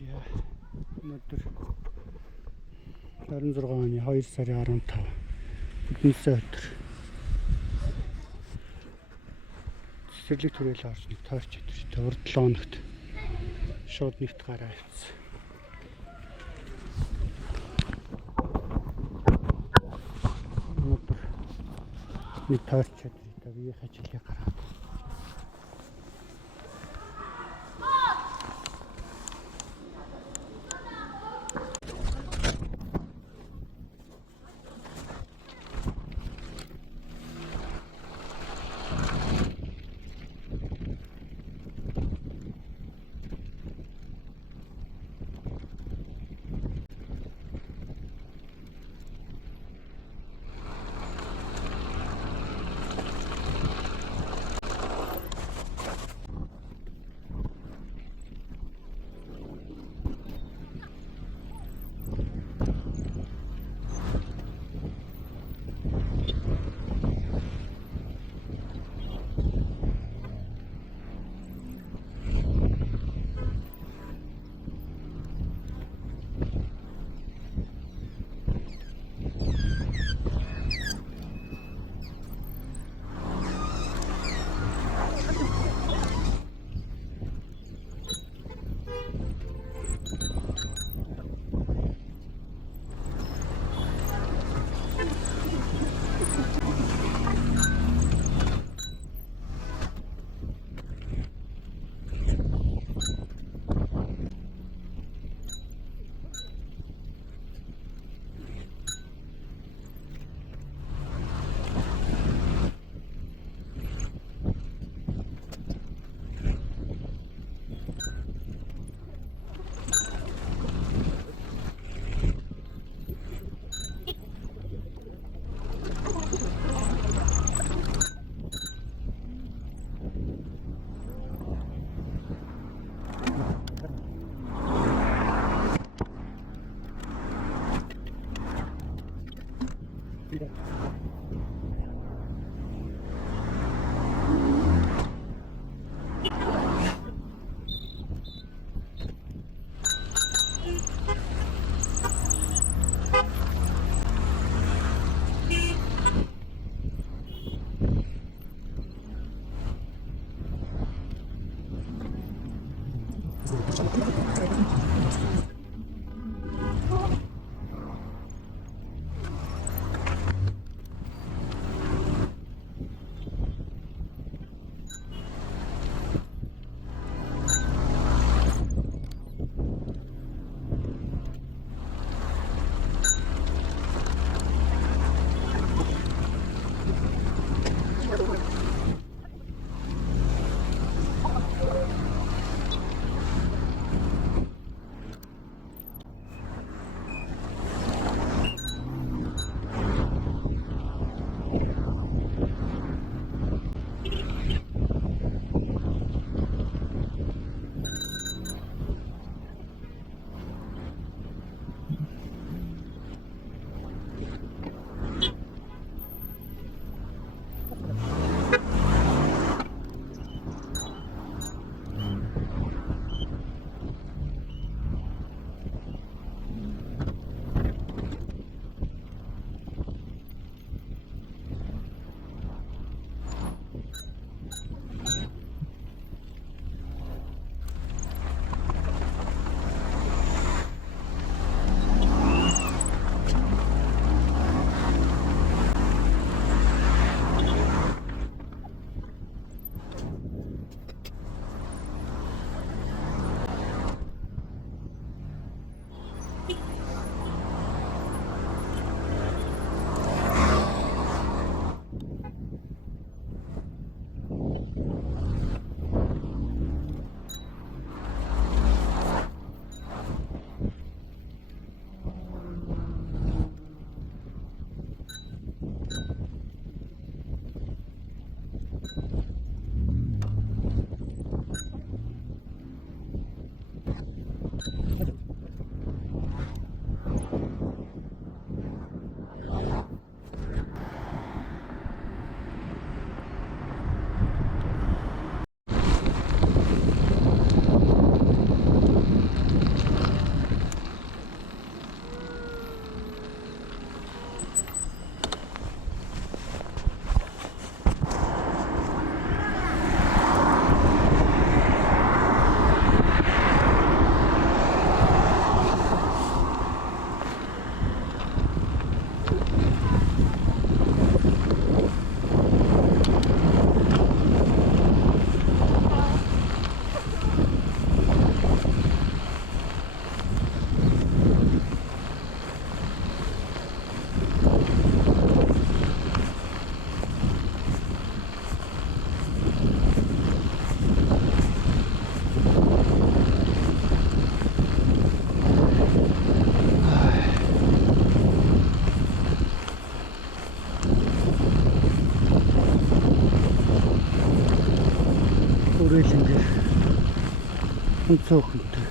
Яа. Өнөөдөр 26 оны 2 сарын 15 Эднэсээ өдөр. Цэцэрлэг түрээлэн орж нэг тойрч өдөр. Урд 7 хоногт шууд нэгт гараа авчихсан. Өнөөдөр нэг тойрч өдөр вие хажлыг гаргаад. Цөөхөнтэй.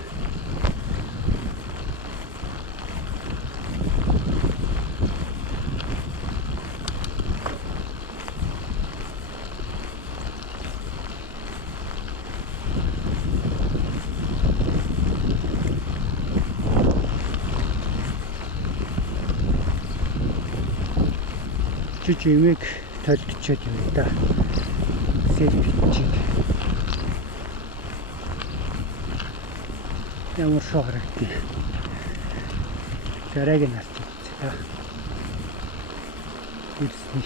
Жимийг толгичээд юм да. Селфичиг. Ямар шоо харагдана. Зарайг нь харж байна. Ирсэн.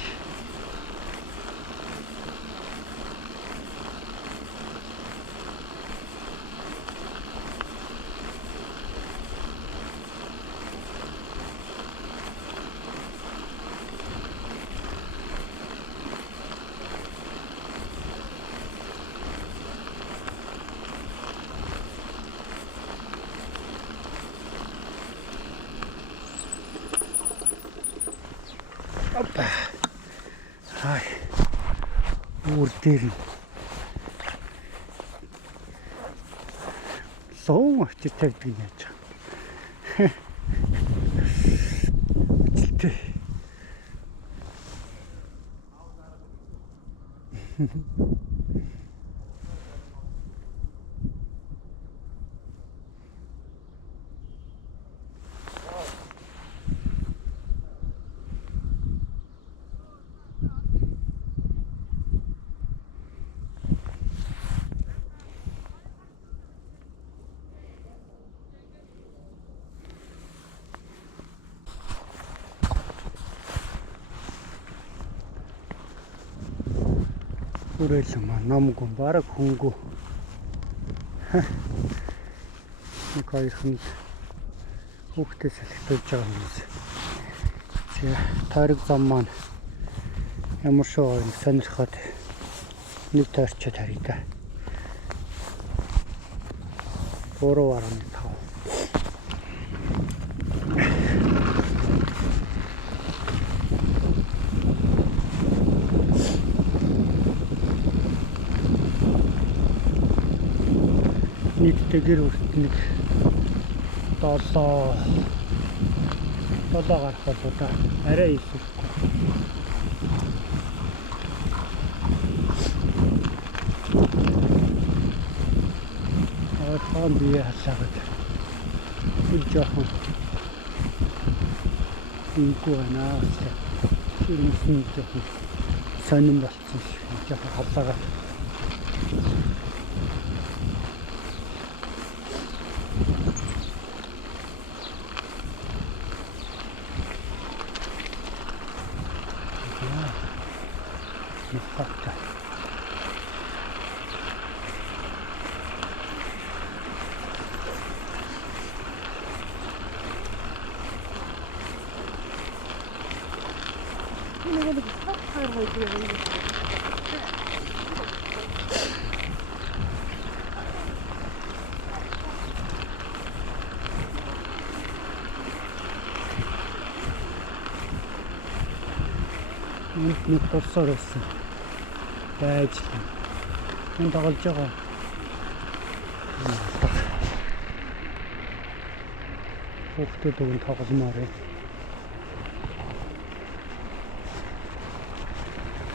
Опа. Хай. Уур дээр нь. Соо очиж тавьдаг юм яаж. Өчтэй. Хүрээлэн маань номгүй бараг хөнгөө. Нэг хоёрхан хүүхдээ салхитуулж байгаа юм шиг. Тойрог зам маань ямар шоу юм сонирхоод нэг тойрчод харъя да. 3.5. Нийтдээ гэр хүрт нэг 7 гарах болоо да. Арай ийсэхгүй. Хаан бие хасаад. Үл жоохон ингүй наа. Ирсэн жоохон сонирн болчихсон шиг жоохон хавлаагаа. Факт. Нэг болсоор байсан. Байж. Энэ тоглож байгаа. Хүүхдүүд өгөн тогломоор байна.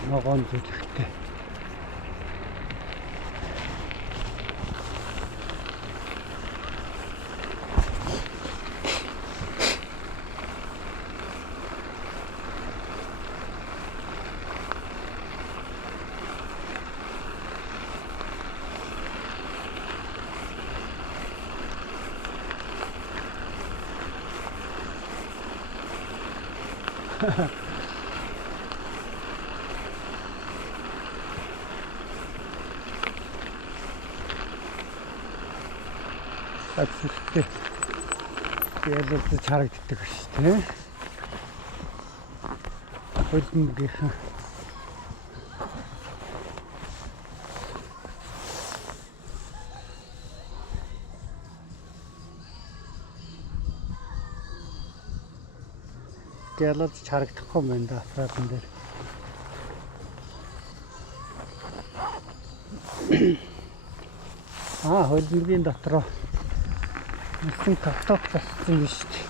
Ногоон зүйлхтэй. Акстэй. Ялалцаж харагддаг шүү дээ. Хөлбөмбөгийнхэн ялалцаж харагдахгүй юм байна да аппаратын дээр. Хөлбөмбөг холимгийн дотроо нэгэн каток тассан юм шүү дээ.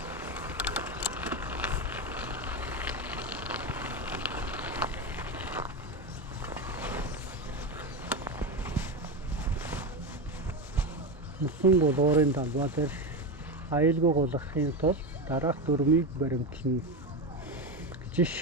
Мусан гулуурын талбай дээр аюулгүй гулгахын тулд дараах дүрмийг баримтлана гэж.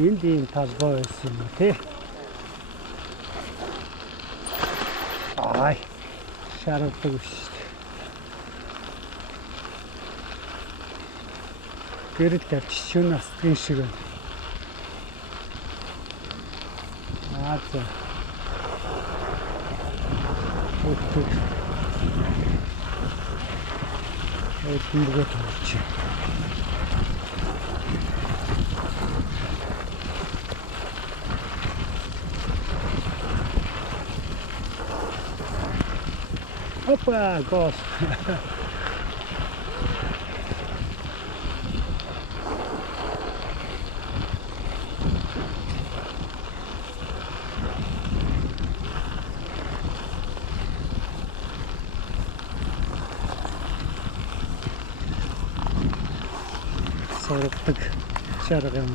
Энд ийм талбай байсан юм тий. Ай, шаргадаг биш. Гэрэл тавьж шөнө астгийн шиг байна. За. Өтөг. Өтөг тавьчих. Опа, гол. Сорогдаг шарга юм.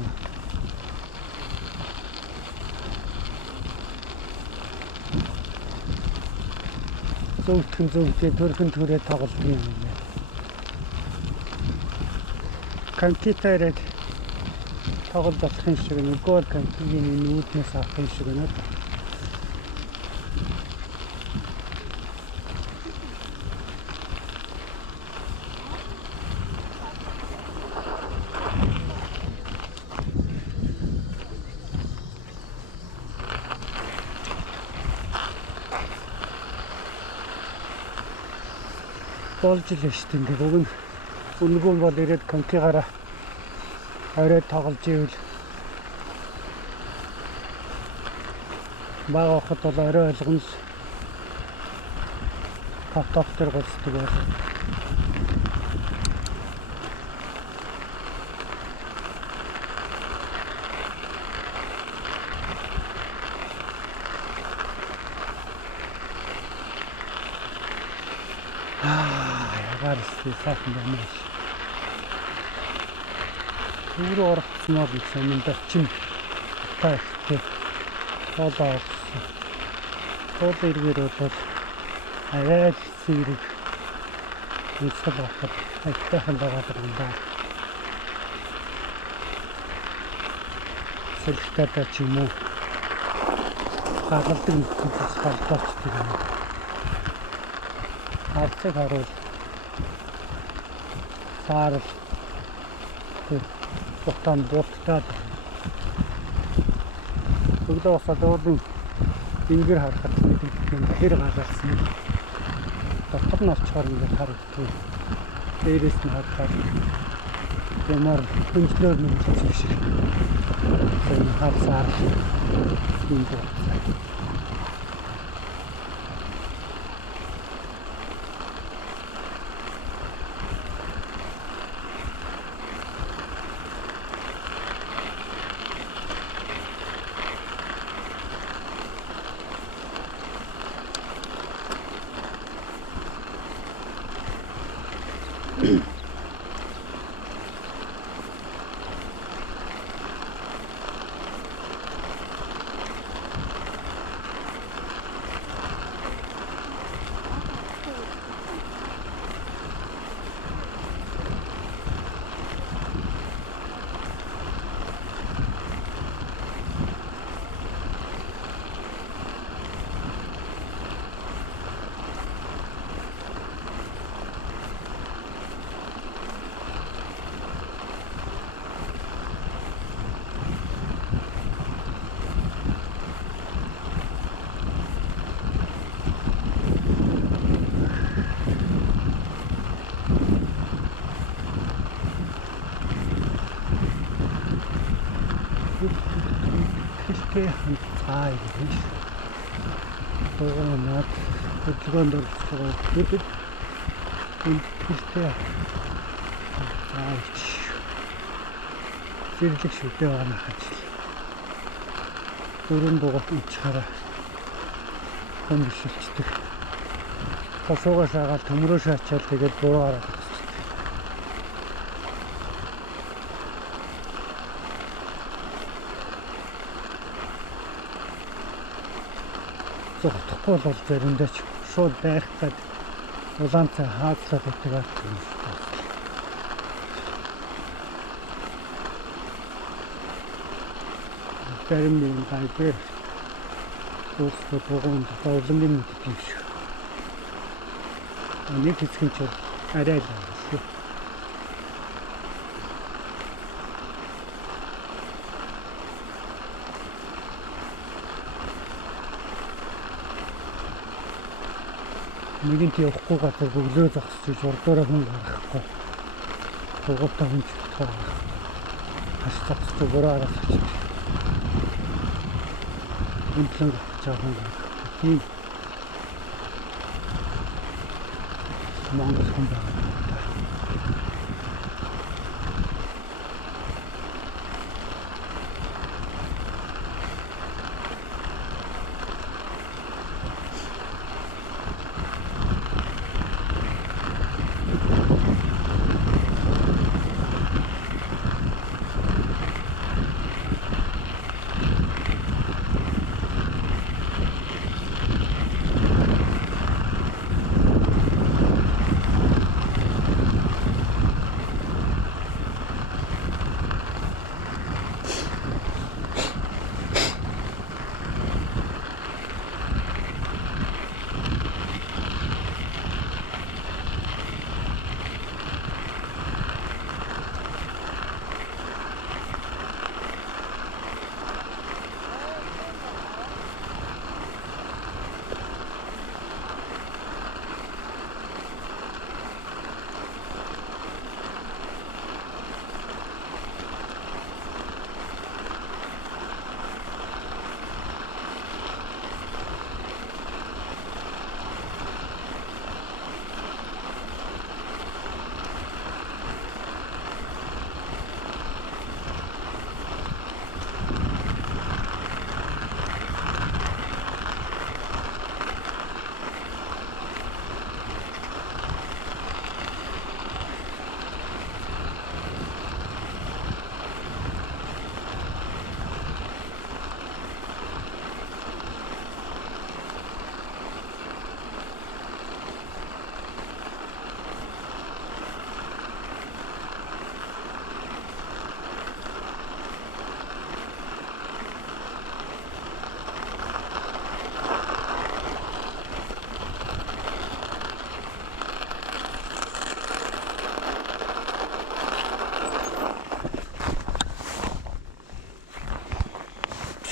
Зөвхөн төрхөн төрөө тоглодог юм байна. Компьютерээр тоглож болох юм шиг нөгөө компьютерийн нүүднээс авах юм шиг байна. Болж л шүү дээ. Ингээд уг нь үнгүй бол ирээд компьютераараа оройд тоглож ивэл бага хот бол орой ойлгоно. Катоктер голцдог бол. Сайхан байна. Өөрөө орчихсноо гэсэн юм дөрчин таатай болоо. Тол иргээр бол аваад зэрэг үсэл авах айтайхан байгаа юм да. Сэлхтата ч юм уу хаалдаг нөхцөлс холбоотой юм. Арцэг харуул саарл тухтан болтаад өглөө усаад өөрийн ингэр харахад мэдээлэл юм хэр галарсан юм. Дотор нь олчоор ингэ харагддаг. Дээрээс нь харахад ямар хөндлөөр мэдсэн шиг. Энэ хавсаар юм байна. дууганаад хөдөлгөөнд орж байгаа хүмүүсд энд төртэй заавч зэрлэг шүдээ байгаа хажил дөрөв дугаар үчхаараа хөмбөлшилчдэг. Хосуугаа шаагаад төмрөө шаачаал тэгээд буруу хараад зогтохгүй бол заримдаа ч шууд байх гээд улаан цай хаацлаад байдаг юм шиг байна. Зарим нэг байгаад өөрсдөө дугуйнд зовлонгийн мэддэг юм шиг. Нэг хэсэг нь ч арай л байна шүү. Нэгэнт явахгүй газар бөглөө зогсож урдаараа хүн гарахгүй. Дугуйтаа хүн чөлтөө гарах. Хаш зогсож буруу араас очив. Үнтлэн жаахан гарах. Тийм Монгол хүн байна.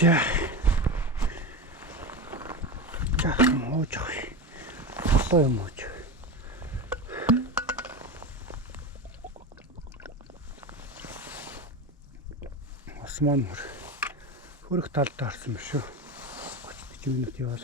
За. Мууж. Сой мууж. Осман хөрөх талд таарсан биш үү? 30 минут яваал.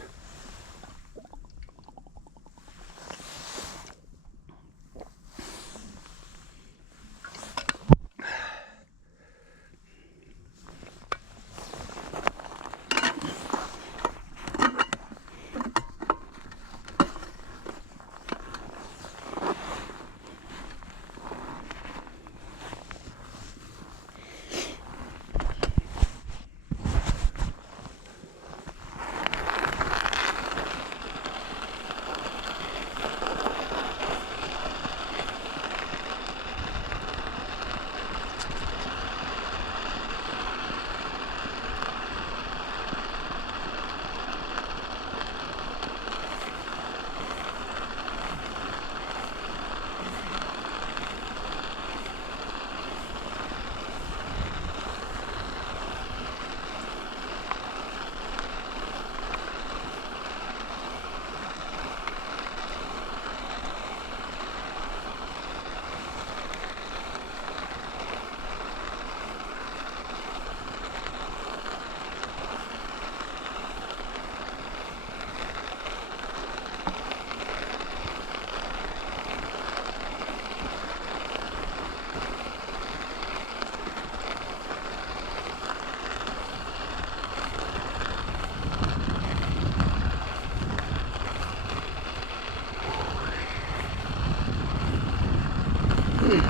Нэг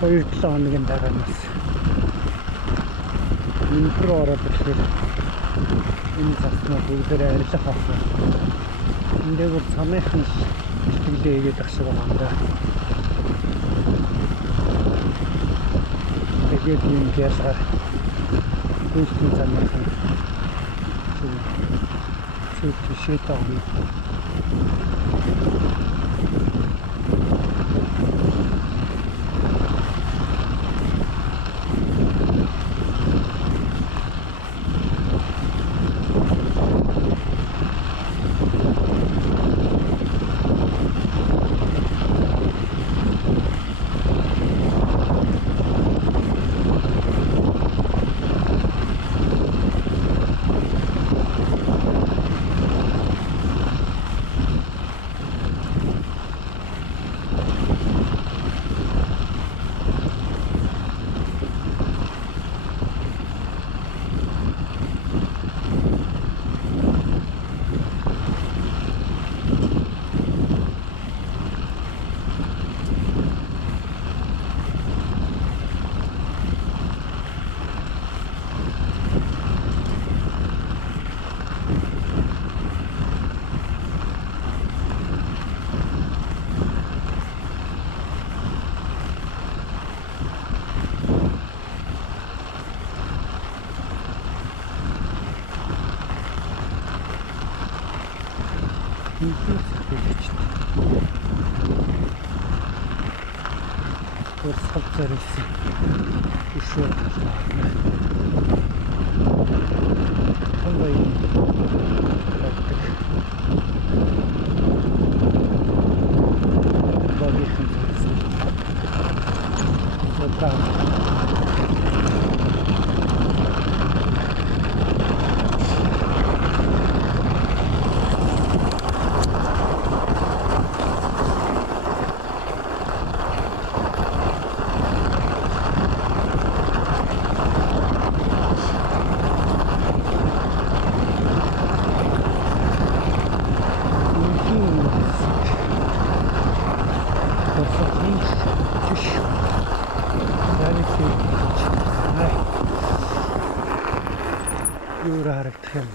2-7 хоногийн дараа нас энэ рүү ороод ирэхээр энэ цаснаа бүгдээрээ арилах болсон. Энд дээр цамынхан итгэлээ хийгээд ах шиг байна да. Тэгээд юм ясаар гүйцэтгэх цамынхан зүйл тишээ таавна. Савцарис ишээ талаа. Хондай байдаг. Багийнхан зүйлсэн. Содаа. Юура харагдах юм.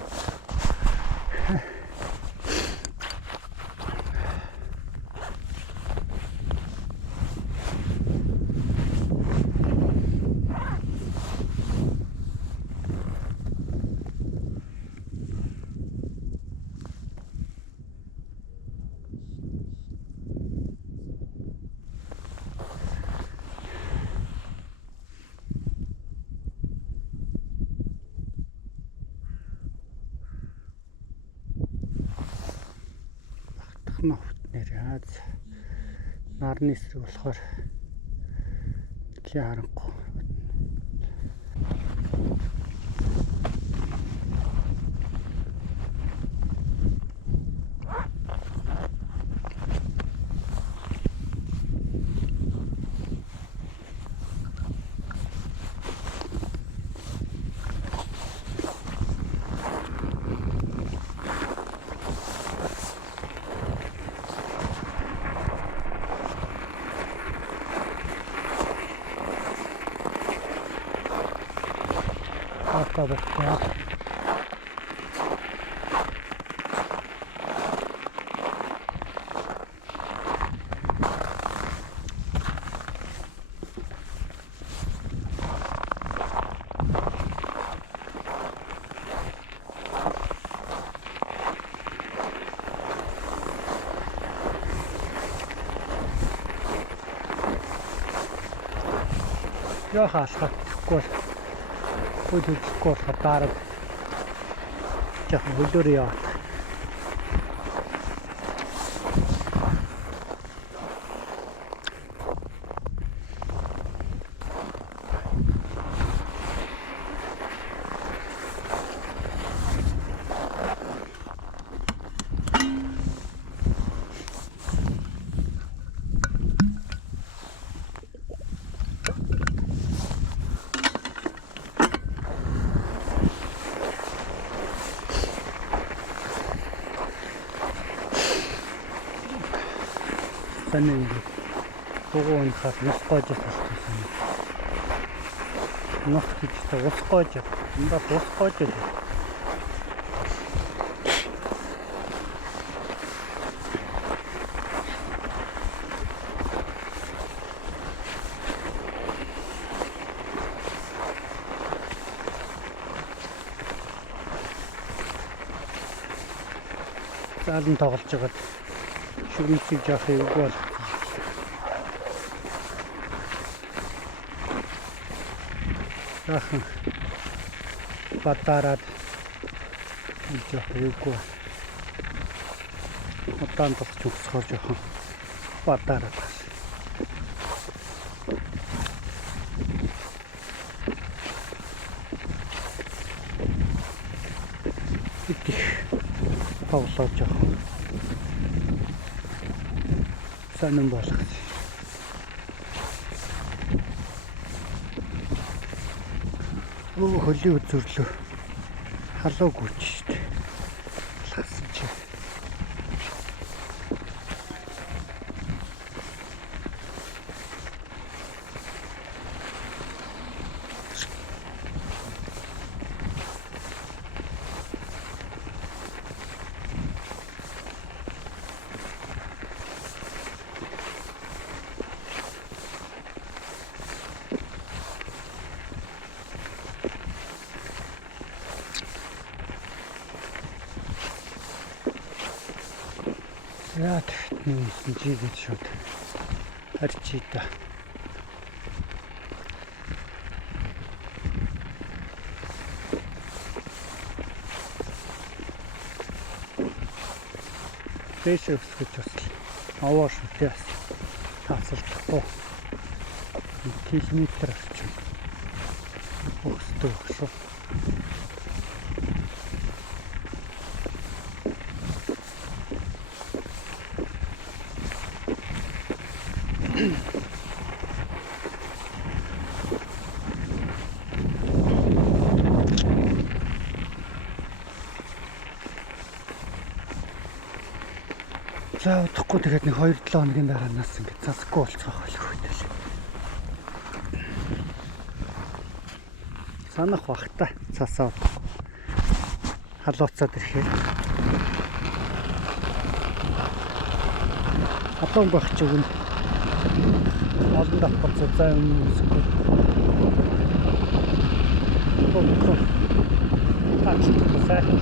Нохт нэр аз нарны эсрэг болохоор дэлхийн харанхуй Автобус. Яа хаалхаад тэгэхгүй бол хөл хөдлөхгүй болохоо дараа жоохон хөлөөр яваад. Санаа ингэ дугуй хаад ус гоож болсон. Нөх гэж та ус гоож. Энд ус гоож. Заалан тоглож байгаад шүрмцийг жоох эвгүй бол яахан батараад жоох эвгүй удаан тоглож өгсөөр жоохон батараад их тоглож жоохон санан болох. Хөлийн үзүрлөө халуу гүйч штэ. Ласан чи. Яа тэгтэн жигээд шууд харчий та. Дэшээ өсгөж бас аваа шүү дээ. Тасалдахгүй. Километр орчим. Өсдөг шүү. За удахгүй тэгээд нэг 2-7 хоногийн дараанаас ингэ засахгүй болцох байх хөөдөл. Санах бах та цасаа халууцаад ирэхээр. Хатан бах ч үгүй. Олон давхар цаа юм эсвэл. Бохоо. Таач сайхан.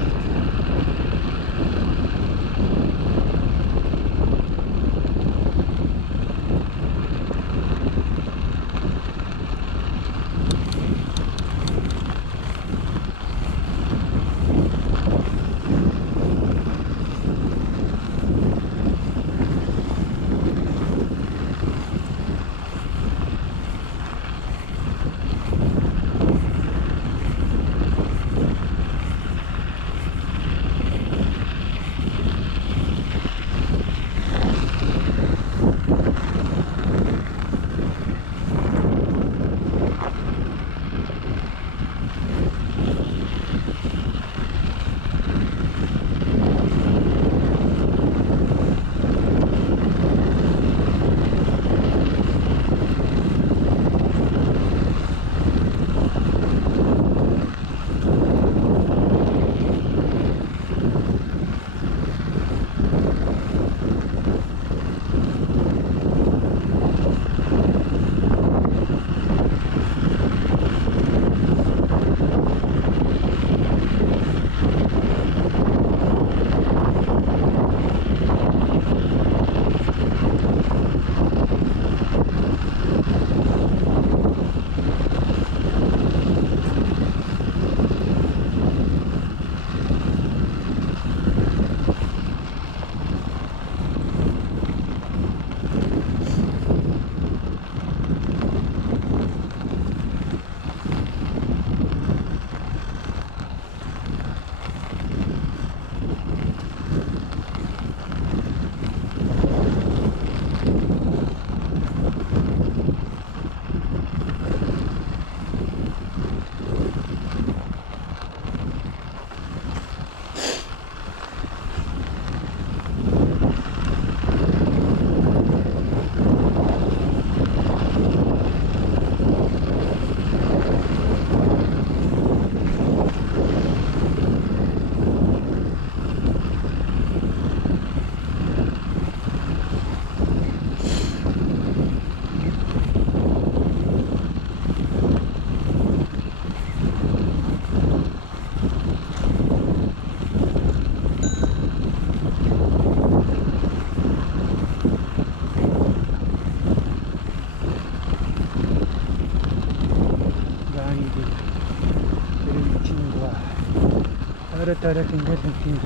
орой ингээл нэг тийм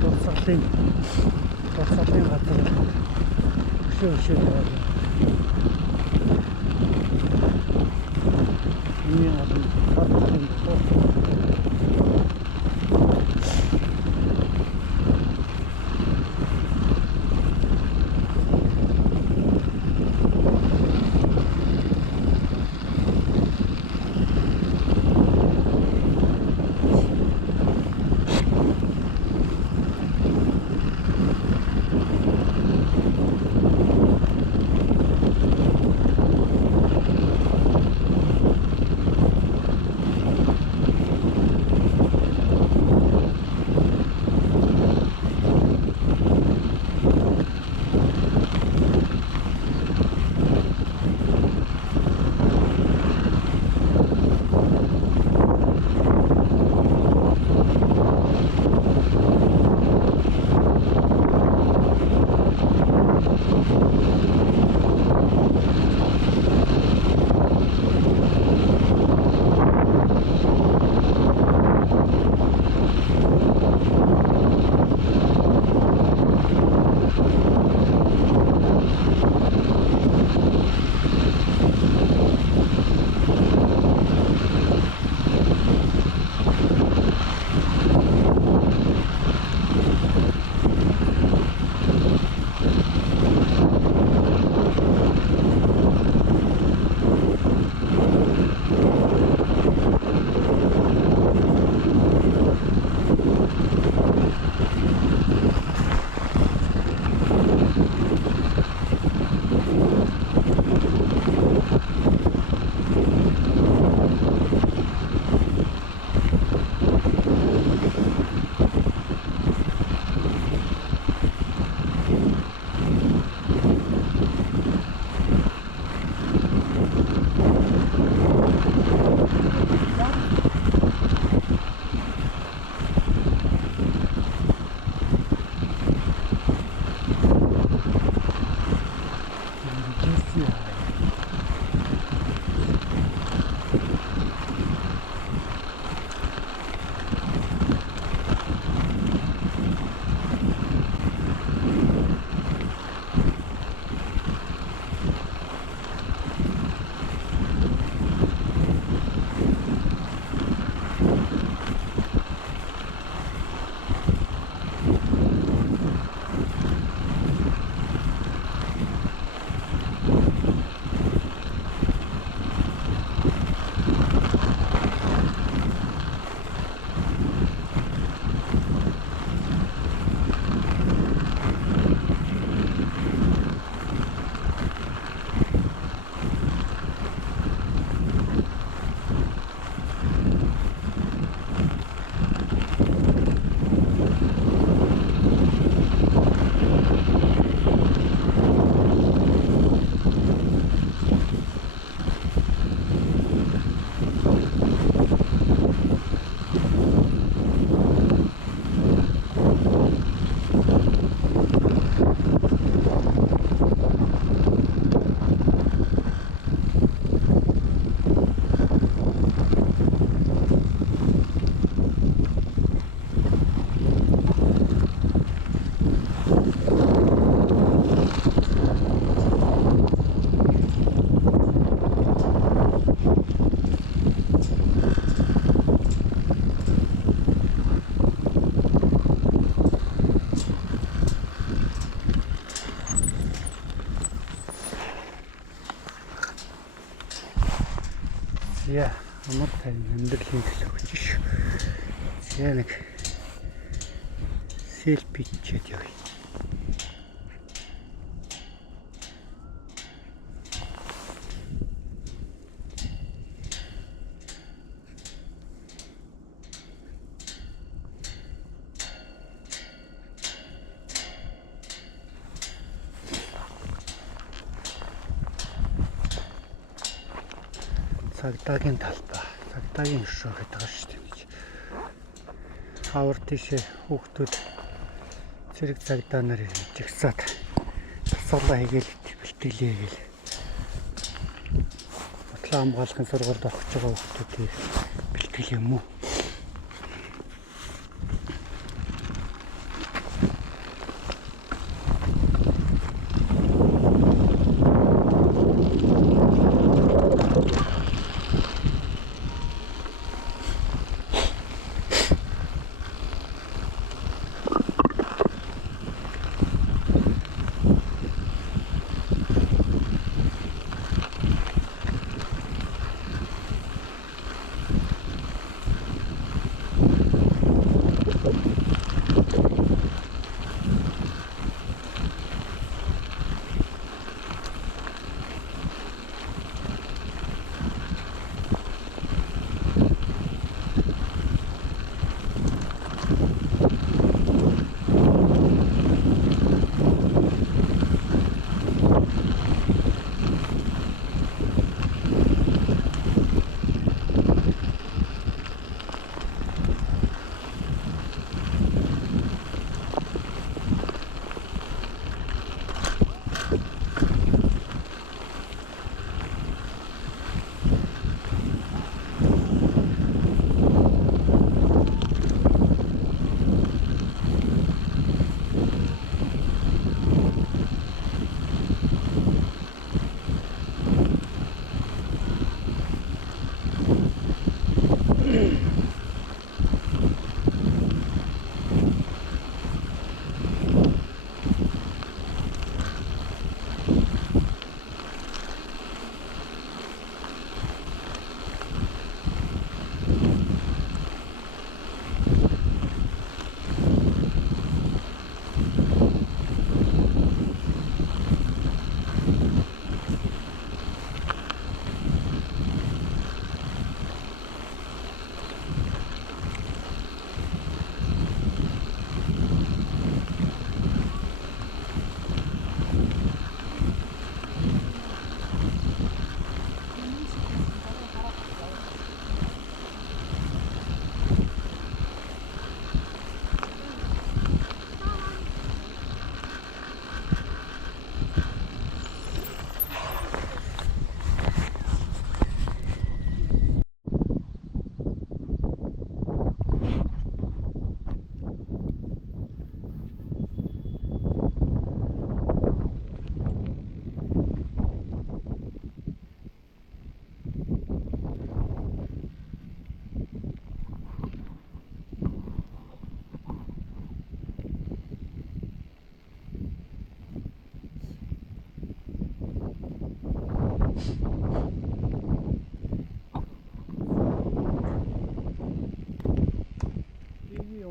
дурсгалын газар өшөө тавиад энэ олон хатсан Яа, амар тань амьдралын төлөө гэж шүү. Яа нэг селфи хийгээд явъя. Цагдаагийн талбай, цагдаагийн өшөө гэдэг байгаа шүү дээ. Хавар тийшээ хүүхдүүд зэрэг цагдаа нар жигсаад тасгалаа хийгээл бэлтгэлээ гээл. Батлан хамгаалахын сургуульд орох гэж байгаа хүүхдүүдийг бэлтгэл юм уу?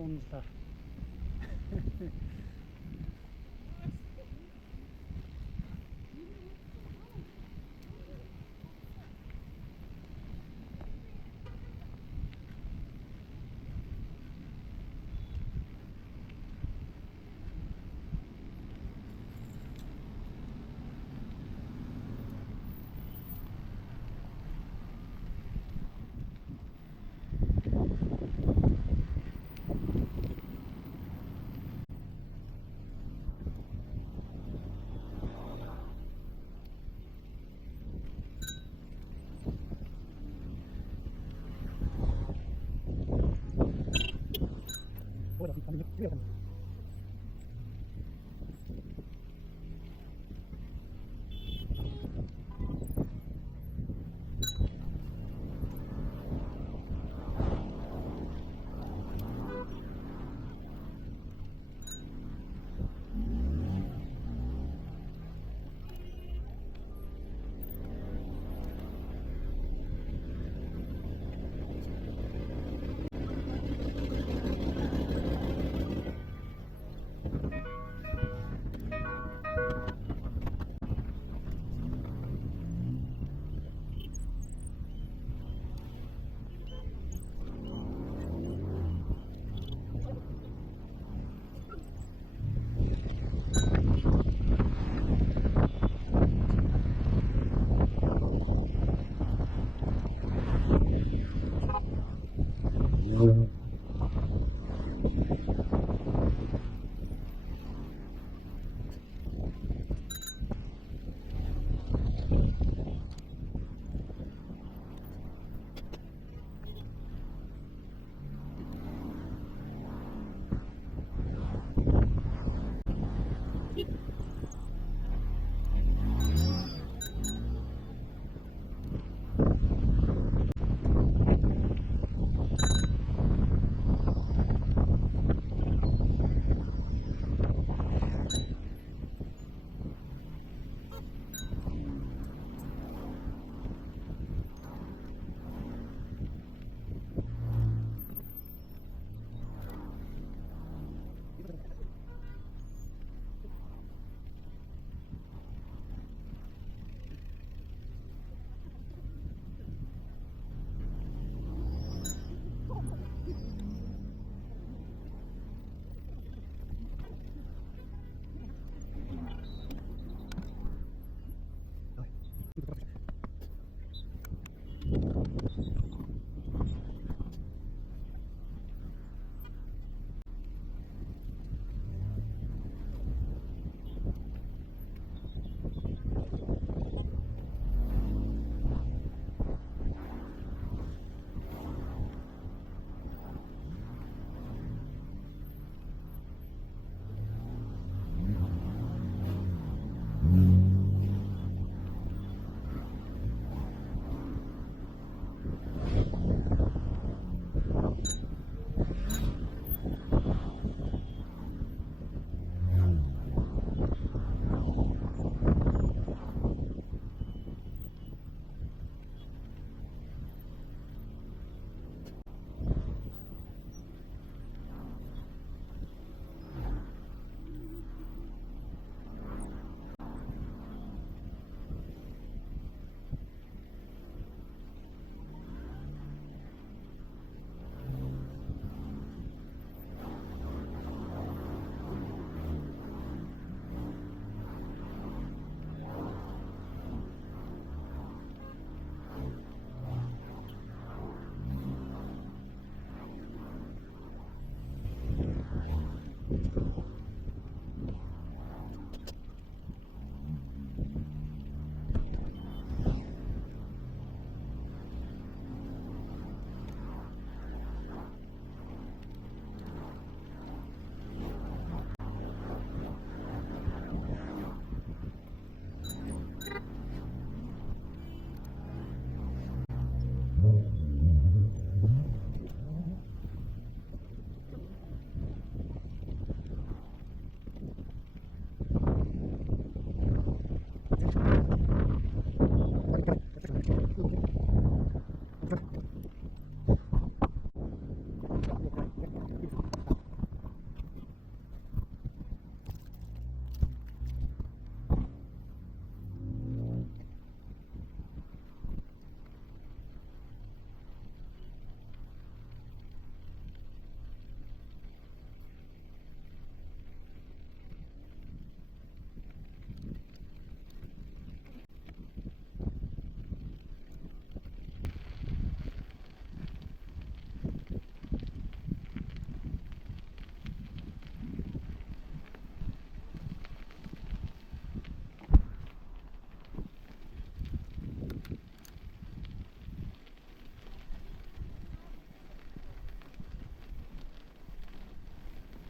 унлаа.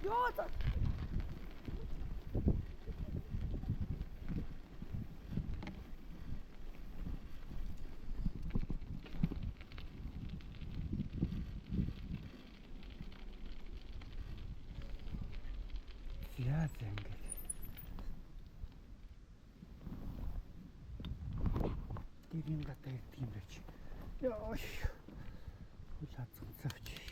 Ёо за. Яа за ингэж. Дэрийн гадаа ирдэг юм байж. Яаш. Хул хацсан цавч.